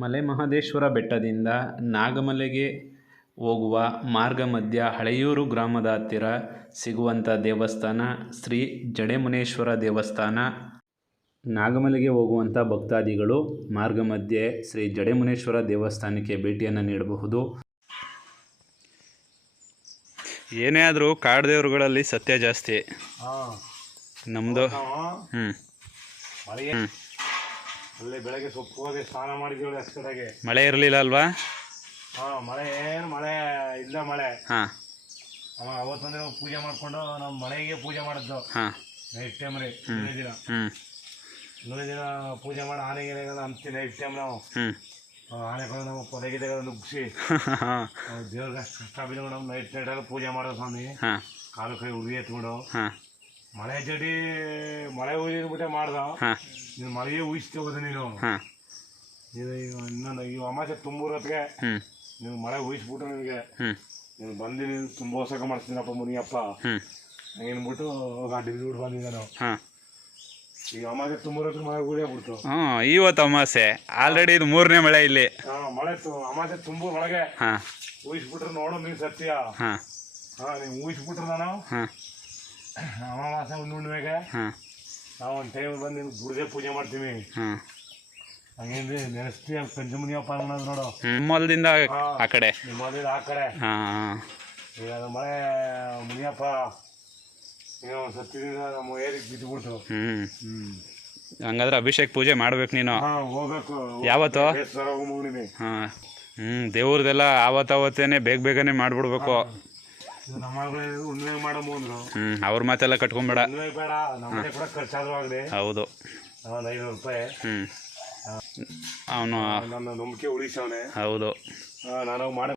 ಮಲೆ ಮಹದೇಶ್ವರ ಬೆಟ್ಟದಿಂದ ನಾಗಮಲೆಗೆ ಹೋಗುವ ಮಾರ್ಗ ಮಧ್ಯ ಹಳೆಯೂರು ಗ್ರಾಮದ ಹತ್ತಿರ ಸಿಗುವಂಥ ದೇವಸ್ಥಾನ ಶ್ರೀ ಜಡೆಮುನೇಶ್ವರ ದೇವಸ್ಥಾನ. ನಾಗಮಲೆಗೆ ಹೋಗುವಂಥ ಭಕ್ತಾದಿಗಳು ಮಾರ್ಗ ಮಧ್ಯೆ ಶ್ರೀ ಜಡೆಮುನೇಶ್ವರ ದೇವಸ್ಥಾನಕ್ಕೆ ಭೇಟಿಯನ್ನು ನೀಡಬಹುದು. ಏನೇ ಆದರೂ ಕಾಡು ದೇವರುಗಳಲ್ಲಿ ಸತ್ಯ ಜಾಸ್ತಿ. ನಮ್ಮದು ಅಲ್ಲಿ ಬೆಳಗ್ಗೆ ಸೊಪ್ಪು ಹೋಗಿ ಸ್ನಾನ ಮಾಡಿದ್ದೀವಿ ಅಷ್ಟೊಳಗೆ. ಮಳೆ ಇರಲಿಲ್ಲ ಅಲ್ವಾ? ಮಳೆ ಇಲ್ಲ ಮಳೆ. ಅವತ್ತೊಂದೇ ಪೂಜೆ ಮಾಡ್ಕೊಂಡು ನಮ್ಮ ಮನೆಗೆ ಪೂಜೆ ಮಾಡಿದ್ದು ನೈಟ್ ಟೈಮ್ರಿ. ಇನ್ನೊಂದು ದಿನ ಪೂಜೆ ಮಾಡಿ ಆನೆಗೆ ಅಂತೀವಿ ನೈಟ್ ಟೈಮ್. ನಾವು ಆನೆಗಳು ನಾವು ಪೊದೆಗೆ ನುಗ್ಗಿಸಿ ದೇವ್ರಿಗೆ ಅಷ್ಟು ಕಷ್ಟ ಬಿದ್ದು ನಾವು ನೈಟಾಗ ಪೂಜೆ ಮಾಡೋದು ಸ್ವಾಮಿ. ಕಾಲು ಕೈ ಉರಿ ಎತ್ಕೊಂಡು ಮಳೆ ಜಡಿ ಮಳೆ ಉಯ್ದ್ಬಿಟ್ಟೆ ಮಾಡ್ದ. ನೀನು ಮಳೆಗೆ ಉಯಿಸ್ತಿ ಹೋಗೋದು ನೀನು. ಇನ್ನೊಂದು ಈ ಅಮಾಸೆ ತುಂಬೂರತ್ಗೆ ನೀನು ಮಳೆ ಉಯಿಸ್ಬಿಟ್ಟು ನಿನಗೆ ನೀನು ಬಂದು ನೀನು ತುಂಬ ಹೊಸಕ ಮಾಡಿಸ್ತೀನಪ್ಪ ಮುನಿಯಪ್ಪ ಹಂಗೇನ್ಬಿಟ್ಟು ಗಾಡಿ ಬಿಟ್ಟು ಬಂದಿದ್ದೆ ನಾವು. ಈಗ ಅಮಾಸೆ ತುಂಬೂರತ್ಗೆ ಮಳೆ ಉಳಿಯಾಗ್ಬಿಡ್ತು. ಇವತ್ತು ಅಮಾಸೆ ಆಲ್ರೆಡಿ ಇದು 3ನೇ ಮಳೆ ಇಲ್ಲಿ. ಮಳೆ ಅಮಾಸೆ ತುಂಬು ಒಳಗೆ ಉಯಿಸ್ಬಿಟ್ರೆ ನೋಡು ನೀನು ಸತ್ಯ. ನೀವು ಉಯಿಸ್ಬಿಟ್ರೆ ನಾನು ಅಮಾವಾಸ್ಯೆ ಹುಣ್ಣಿಮೆಗೆ ನಾವು ಒಂದು ಟೈಮ್ ಬಂದು ನಿಮ್ಗೆ ಗುಡಿಗೆ ಪೂಜೆ ಮಾಡ್ತೀವಿ. ಹಂಗೇನ್ರಿ ನೆನೆಸ್ತೀವಿ ಪಂಚಮುನಿಯಪ್ಪ ಅನ್ನೋದು ನೋಡು. ನಿಮ್ಮಲ್ದಿಂದ ಆ ಕಡೆ ನಿಮ್ಮಲ್ದಿಂದ ಆ ಕಡೆ. ಈಗ ಅದು ಮಳೆ ಮುನಿಯಪ್ಪ ಏನೋ ಸತ್ತಿದಿಂದ ನಮ್ಮ ಏರಿಗೆ ಬಿದ್ದುಬಿಡ್ತು. ಹಂಗಾದ್ರೆ ಅಭಿಷೇಕ್ ಪೂಜೆ ಮಾಡ್ಬೇಕು ನೀನು. ಹೋಗ್ಬೇಕು. ಯಾವತ್ತು? ಮುಗಿದೀನಿ. ದೇವ್ರದೆಲ್ಲ ಆವತ್ತೇನೆ ಬೇಗನೆ ಮಾಡ್ಬಿಡ್ಬೇಕು. ನಮ್ಮ ಹುಣ್ಣಿಮೆ ಮಾಡಮು ಅಂದ್ರು. ಅವ್ರ ಮಾತೆಲ್ಲ ಕಟ್ಕೊಂಬೇಡ. ಹುಣ್ಣಿಮೆ ಬೇಡ, ನಮ್ಮನೆ ಕೂಡ ಖರ್ಚಾದ್ರೂ ಆಗಲಿ. ಹೌದು. ಒಂದು 500 ರೂಪಾಯಿ. ಅವನು ನನ್ನ ನಂಬಿಕೆ ಉಳಿಸವನೆ. ಹೌದು. ನಾನು ಮಾಡ